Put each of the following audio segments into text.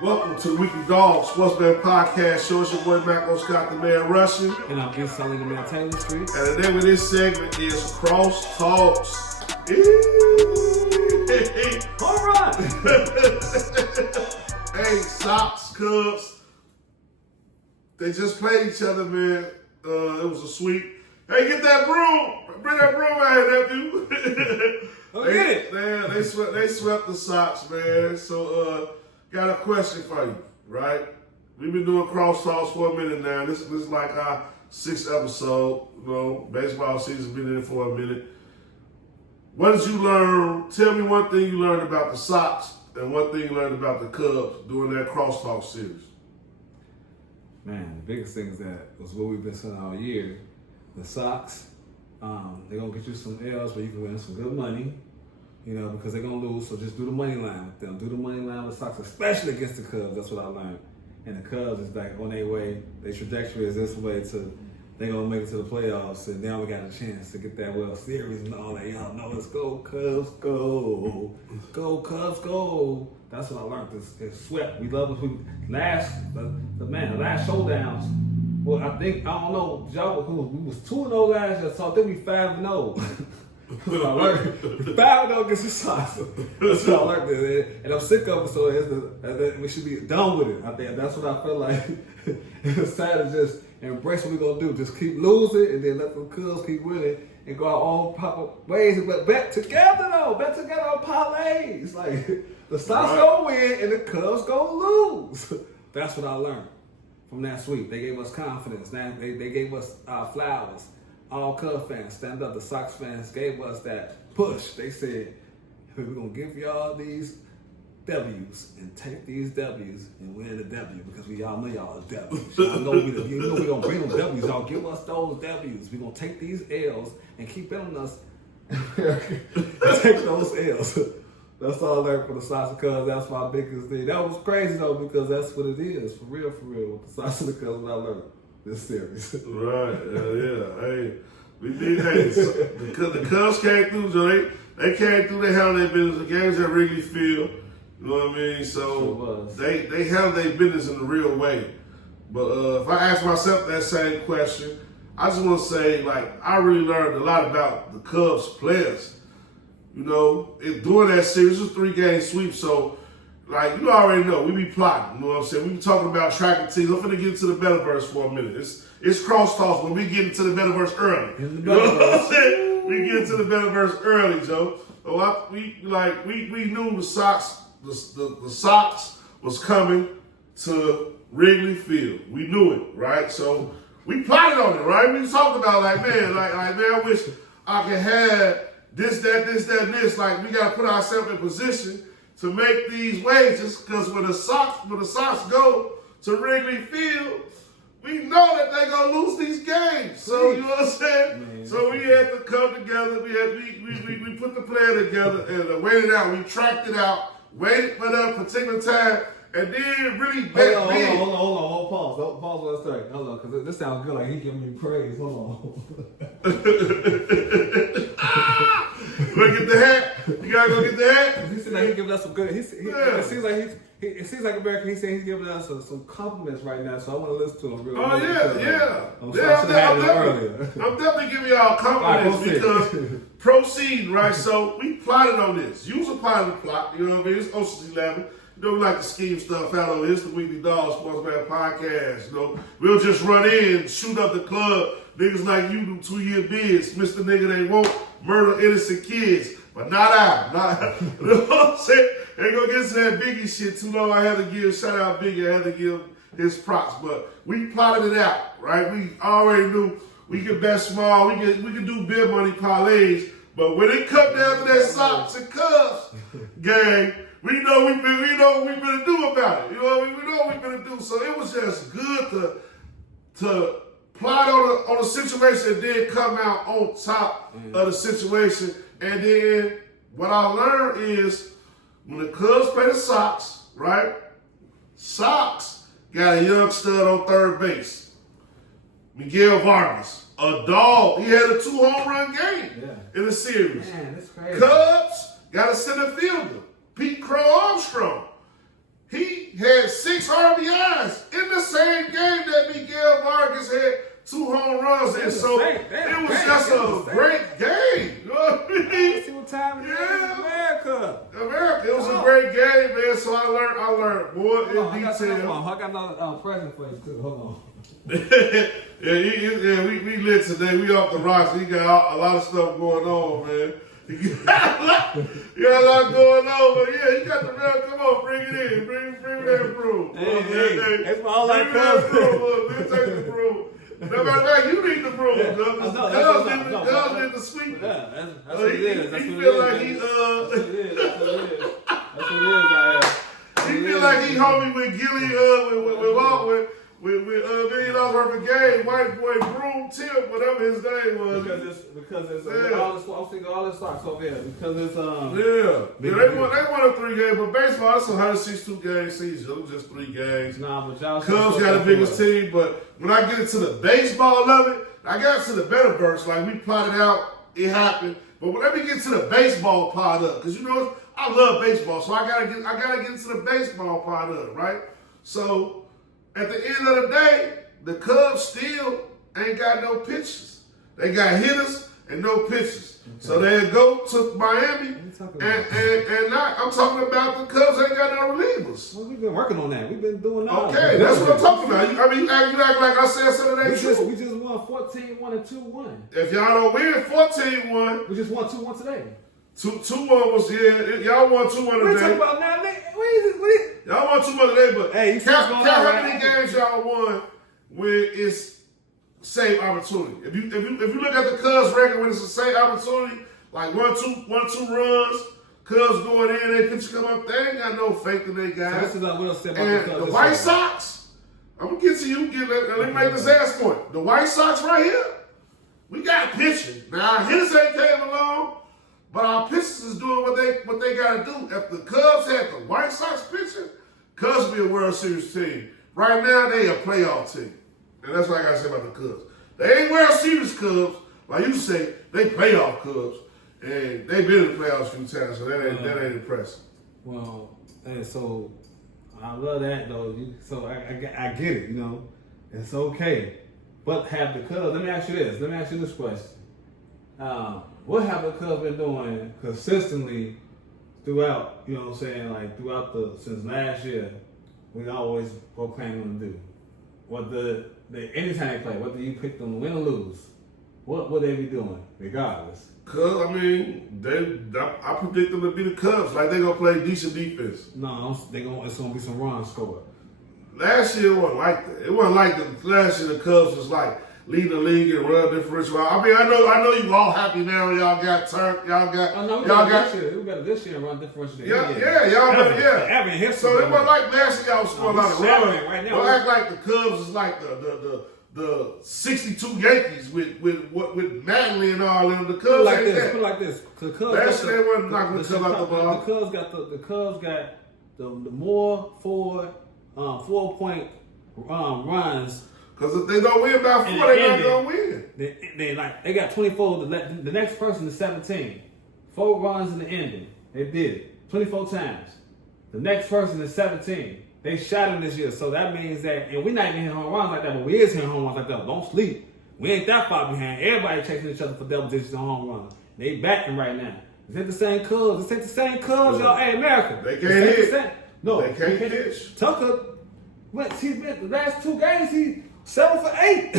Welcome to the Weekly Dog Sportsman Podcast Show. It's your boy Mac Scott, the man Russian. And I'm Salim, the man Taylor Street. And the name of this segment is Cross Talks. All right. Hey, Sox, Cubs. They just played each other, man. It was a sweep. Hey, get that broom. Bring that broom out here, nephew. Get it. Man, they swept the Sox, man. So, got a question for you, right? We've been doing Cross Talks for a minute now. This is like our 6th episode. You know, baseball season been in it for a minute. What did you learn? Tell me one thing you learned about the Sox and one thing you learned about the Cubs during that Cross Talk series. Man, the biggest thing is that was what we've been saying all year. The Sox, they're going to get you some L's where you can win some good money, you know, because they're going to lose. So just do the money line with them. Do the money line with the Sox, especially against the Cubs. That's what I learned. And the Cubs is back on their way. Their trajectory is this way to they're going to make it to the playoffs. And now we got a chance to get that World Series and all that. Y'all know, let's go, Cubs, go. Go, Cubs, go. That's what I learned. It's swept. We love it. The last showdowns. Well, I don't know, Joe, we was 2-0 last year, so I think we 5-0. That's what I learned. 5-0 against the Sox. That's what I learned. And I'm sick of it, so we should be done with it. I think that's what I felt like. It's time to just embrace what we're going to do. Just keep losing and then let the Cubs keep winning and go our own proper ways. But bet together, though. Bet together on parlays. Like, the Sox going to win and the Cubs going to lose. That's what I learned from that sweep. They gave us confidence. Now they gave us flowers. All Cubs fans stand up. The Sox fans gave us that push. They said, we're going to give y'all these W's and take these W's and win the W because we all know y'all are W's. Y'all know we don't bring them W's. Y'all give us those W's. We're going to take these L's and keep betting us and take those L's. That's all I learned from the Sox and Cubs. That's my biggest thing. That was crazy though because that's what it is. For real. With the Sox and the Cubs, what I learned this series. Right. Yeah. Hey, we did. Hey, the Cubs came through, so they came through. They handled their business. The games at Wrigley Field. You know what I mean? So they handled their business in the real way. But if I ask myself that same question, I just want to say, like, I really learned a lot about the Cubs players. You know, during that series, it was a 3-game sweep, so, like, you already know, we be plotting, you know what I'm saying? We be talking about tracking teams. I'm finna get into the betterverse for a minute. It's cross talks, but we get into the betterverse early. You know what I'm saying? We get into the betterverse early, Joe. So we knew the Sox was coming to Wrigley Field. We knew it, right? So we plotted on it, right? We talked about, like, man, I wish I could have this, that, and this. Like, we got to put ourselves in position to make these wages because when the Sox go to Wrigley Field, we know that they're going to lose these games. So, you know what I'm saying? Man. So we had to come together. We put the plan together and waited out. We tracked it out, waited for that particular time, and then really bet big. Hold on, pause. Don't pause on that story. Hold on, because this sounds good like he giving me praise. Hold on. You gonna get the hat? You gotta go get the hat? He seems like he's giving us some good. It seems like America. He's saying he's giving us some compliments right now. So I want to listen to him real quick. I'm definitely giving y'all compliments because proceed, right? So we plotted on this. You was a part of the plot. You know what I mean? It's Ocean's 11. You know, we like to scheme stuff out on this, the Weekly Dog Sportsman Podcast. You know, we'll just run in, shoot up the club. Niggas like you do 2-year bids. Mr. Nigga, they won't murder innocent kids. But not I. You know what I'm saying? Ain't gonna get to that Biggie shit too long. I had to give, shout out Biggie, I had to give his props. But we plotted it out, right? We already knew we could bet small, we could do big money parlays. But when it cut down to that Sox and Cubs game, we know what we gonna do about it. You know what I mean? We know what we're gonna do. So it was just good to plot on a situation and then come out on top of the situation. And then what I learned is when the Cubs play the Sox, right? Sox got a young stud on third base, Miguel Vargas, a dog. He had a 2-home run game in the series. Man, that's crazy. Cubs got a center fielder, Pete Crow Armstrong. He had 6 RBIs in the same game that Miguel Vargas had 2 home runs in. So it was just a great game. You know what I mean? See what time it is in America. It was a great game, man. So I learned more in detail. I got another present for you too. Hold on. we lit today. We off the rocks. He got a lot of stuff going on, man. You got a lot going on, but yeah, you got the real. Come on, bring it in. Bring that broom. Hey, that's my all I Bring that broom. Let's take the broom. No matter what, you need the broom, Douglas. Douglas did the sweep. Yeah, that's what it is. He feel like he That's what it is. He feel like he homie with Gilly with $1 million worth of game, white boy Broom Tip, whatever his name was. Because it's I'm thinking all this socks over here. Because it's they won a 3 game, but baseball it's a 162 game season. It was just 3 games. Nah, but y'all Cubs got the biggest team, but when I get into the baseball of it, I got to the betterverse. Like we plotted out, it happened. But let me get to the baseball part of it, because you know I love baseball, so I gotta get into the baseball part of it, right? So. At the end of the day, the Cubs still ain't got no pitchers. They got hitters and no pitchers. Okay. So they go to Miami, and now I'm talking about the Cubs ain't got no relievers. Well, we've been working on that. We've been doing that. Okay, that's what I'm talking about. I mean, you act like I said something. We just won 14-1 and 2-1. If y'all don't win 14-1, we just won 2-1 today. 2-1 was y'all won 2-1 today. We're talking about now. Y'all won 2-1 today, but hey, count how many games y'all won when it's same opportunity. If you look at the Cubs record when it's the same opportunity, like 1-2 runs, Cubs going in, they pitch come up, they ain't got no faith in they guys. So and the White Sox, I'm gonna get to you. Let me make this ass point. The White Sox right here, we got pitching. Now our hitters ain't came along. But our pitchers is doing what they got to do. If the Cubs had the White Sox pitching, Cubs would be a World Series team. Right now, they a playoff team. And that's what I got to say about the Cubs. They ain't World Series Cubs. Like you say, they playoff Cubs. And they've been in the playoffs a few times, so that ain't impressive. Well, hey, so I love that, though. So I get it, you know. It's okay. But have the Cubs, let me ask you this question. What have the Cubs been doing consistently throughout, you know what I'm saying, like since last year, we always proclaim them to do? Anytime they play, whether you pick them to win or lose, what would they be doing, regardless? Cubs, I mean, I predict them to be the Cubs, like they're going to play decent defense. No, it's going to be some runs scored. Last year, it wasn't like that. It wasn't like last year the Cubs was like, leading the league and run differential. I mean, I know you all happy now. Y'all got turned. Y'all got. We got this year and run differential. Yeah. So it wasn't like last year y'all was scoring a lot of runs. Right now, don't act like the Cubs is like the 62 Yankees with Manley and all them. The Cubs like ain't this. that. Put it like this. The Cubs last year they wasn't knocking the Cubs out the ball. The Cubs got the more 4-point runs. Because if they don't win by 4, they're not going to win. They got 24. The next person is 17. 4 runs in the ending. They did it 24 times. The next person is 17. They shot him this year. So that means that, and we're not even hitting home runs like that, but we is hitting home runs like that. Don't sleep. We ain't that far behind. Everybody chasing each other for double digits on home runs. They batting right now. Is it the same Cubs? Is it the same Cubs, y'all? Hey, America. They can't hit. No. They can't pitch. Tucker, he's been the last 2 games, he 7 for 8.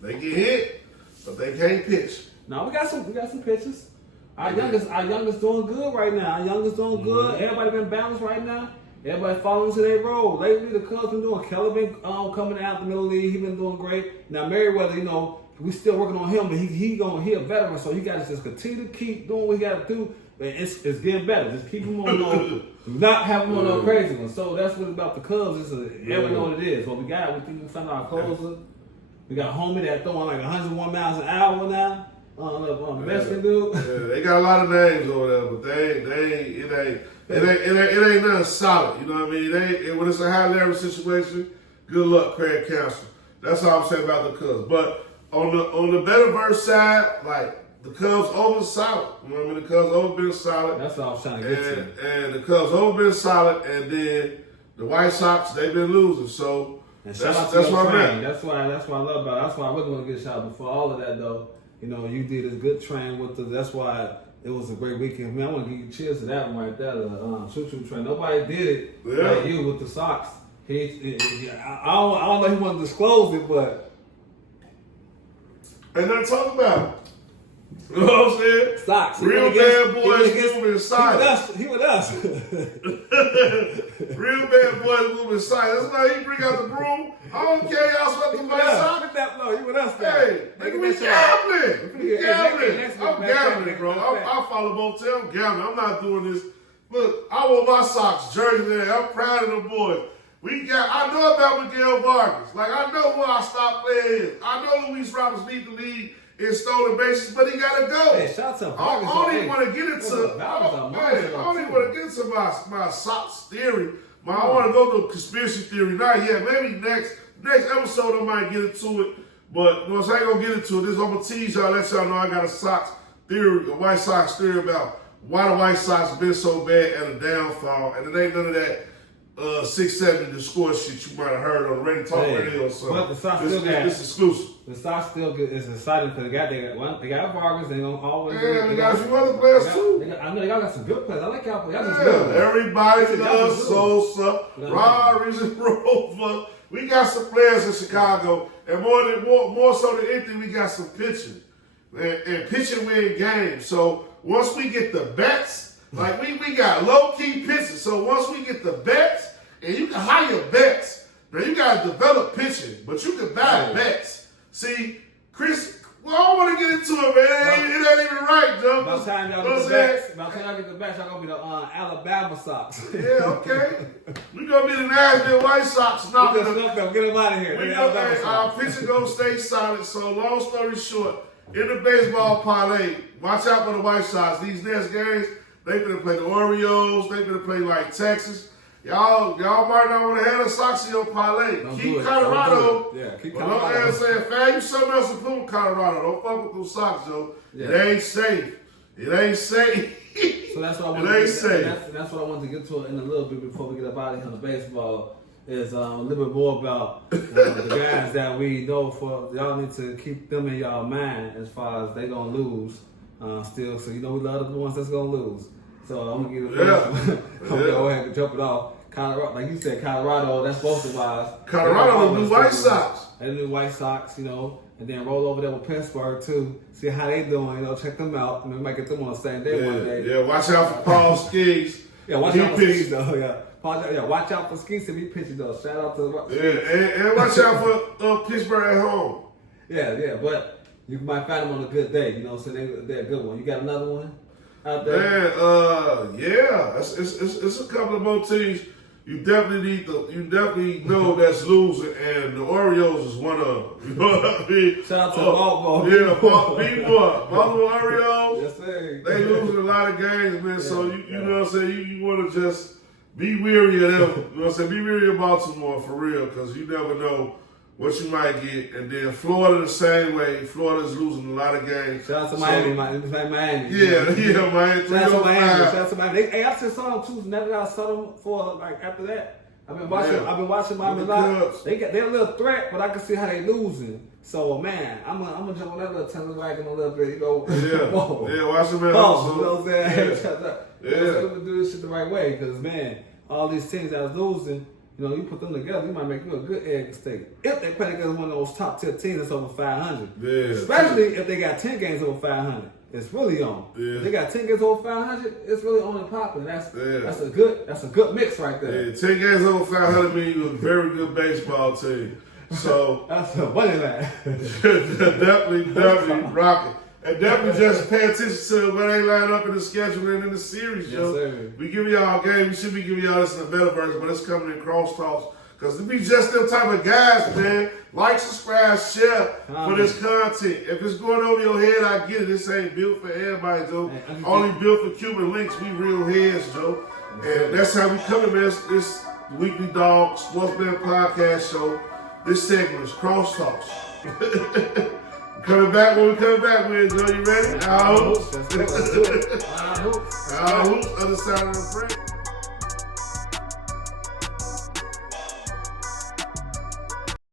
They get hit, but they can't pitch. No, we got some pitchers. Our youngest doing good right now. Good. Everybody been balanced right now. Everybody following to their role. Lately, the Cubs been doing. Keller been coming out the middle of the league. He been doing great. Now Merriweather, you know, we still working on him, but he a veteran, so he got to just continue to keep doing what he got to do. And it's getting better. Just keep him on not have him on no crazy one. So that's what about the Cubs. Everyone know what it is. What we got, we think we found our closer. We got Homie that throwing like 101 miles an hour now. Mexican dude. Yeah, they got a lot of names over there, but it ain't nothing solid. You know what I mean? When it's a high leverage situation, good luck, Craig Counsell. That's all I'm saying about the Cubs. But on the betterverse side, like the Cubs over solid. You know what I mean? The Cubs over been solid. That's all I'm trying to get to. And the Cubs over been solid, and then the White Sox, they've been losing. So and that's why I'm That's why I love about it. That's why I really want to get a shout out. Before all of that, though, you know, you did a good train with us. That's why it was a great weekend. Man, I want to give you cheers to that one right there. The choo-choo train. Nobody did it like you with the Sox. I don't know if he want to disclose it, but ain't nothing to talk about. You know what I'm saying? Sox. Real bad boys moving silent. He with us. Real bad boys moving silent. That's why he bring out the broom. I don't care y'all smoking my socks. No, you with us. Hey, nigga, we gambling. We gambling. I'm gambling, bro. I follow Motel. I'm gambling. I'm not doing this. Look, I wore my socks, jersey there. I'm proud of the boys. I know about Miguel Vargas. Like, I know where our stop player is. I know Luis Roberts need the lead in stolen bases, but he gotta go. Hey, shout out to Vargas. I don't even want to get into my socks theory. I want to go to conspiracy theory. Not yet. Maybe next episode I might get into it. But I ain't gonna get into it. I'm gonna tease y'all, let y'all know I got a Sox theory, a White Sox theory about why the White Sox been so bad at a downfall, and it ain't none of that 670 the score shit you might have heard on Radio Talk Radio or something. But the Sox still got this exclusive. The Sox still is exciting because they got Vargas. They gonna always. Yeah, they got a few other players too. I know they got some good players. I like y'all. Everybody loves Sosa, Rodriguez, Rover. We got some players in Chicago, and more so than anything, we got some pitching. And pitching win games. So once we get the bets. Like, we got low-key pitching. So once we get the bets, and you can hire bets. Now, you got to develop pitching, but you can buy bets. See, Chris, I don't want to get into it, man. It ain't even right, Joe. By the time y'all get the bets, y'all going to be the Alabama Sox. Yeah, okay. We're going to be the Nashville White Sox. Get them out of here. Our pitching going to stay solid. So, long story short, in the baseball parlay, watch out for the White Sox. These next games, they finna play the Orioles. They finna play like Texas. Y'all might not want to have a Sox in your parlay. Keep Colorado. Keep Colorado. But don't say, fam, you something else to put with Colorado. Don't fuck with those Sox, Joe. Yeah. It ain't safe. It ain't safe. So that's what I wanted to get to in a little bit before we get up out of here on the baseball. Is a little bit more about the guys that we know for. Y'all need to keep them in y'all mind as far as they gonna lose. Still, so we love the ones that's gonna lose. So I'm gonna give it. I'm gonna go ahead and jump it off. Colorado, like you said, Colorado. That's both of us. Colorado, the new White Sox. And the new White Sox, and then roll over there with Pittsburgh too. See how they doing. Check them out. We might get them on the same day one day. Yeah, watch out for Paul Skiggs. Watch out for Skiggs though. Watch out for Skiggs if he pitches though. Shout out to and watch out for Pittsburgh at home. Yeah, but. You might find them on a good day, so they're a good one. You got another one out there? Man, it's a couple of more teams you definitely know that's losing, and the Orioles is one of them. You know what I mean? Shout out to Baltimore. Yeah, Baltimore Orioles. Yes, sir. They losing a lot of games, man. So you know what I'm saying? You want to just be weary of them. You know what I'm saying? Be weary of Baltimore for real, because you never know what you might get. And then Florida the same way. Florida's losing a lot of games. Shout out to Miami. Miami. Miami. Shout out to Miami. Hey, I said saw them too. Now that I saw them for after that. I've been watching Miami a lot. They're a little threat, but I can see how they losing. So man, I'm gonna jump on that little tennis wagon a little bit. Watch them man. You know what I'm saying? We're do this shit the right way, because man, all these teams that are losing. You put them together, you might make you a good egg steak. If they play against one of those top tier teams that's over 500. Yeah. Especially if they got 10 games over 500. It's really on. Yeah. If they got 10 games over 500, it's really on and popping. That's a good mix right there. Yeah, 10 games over 500 means you're a very good baseball team. So that's a money line. definitely rocking. And definitely just pay attention to where they line up in the schedule and in the series, Joe. Sir. We give y'all a game. We should be giving y'all this in a better version, but it's coming in crosstalks. Because we just them type of guys, man. Like, subscribe, share for this content. If it's going over your head, I get it. This ain't built for everybody, Joe. Only built for Cuban links. We real heads, Joe. And that's how we coming, man. This Weekly Dog Sports Bet Podcast show. This segment is Crosstalks. Coming back when we come back with, Joe. You ready? Our hoops. Our hoops. Other side of the break.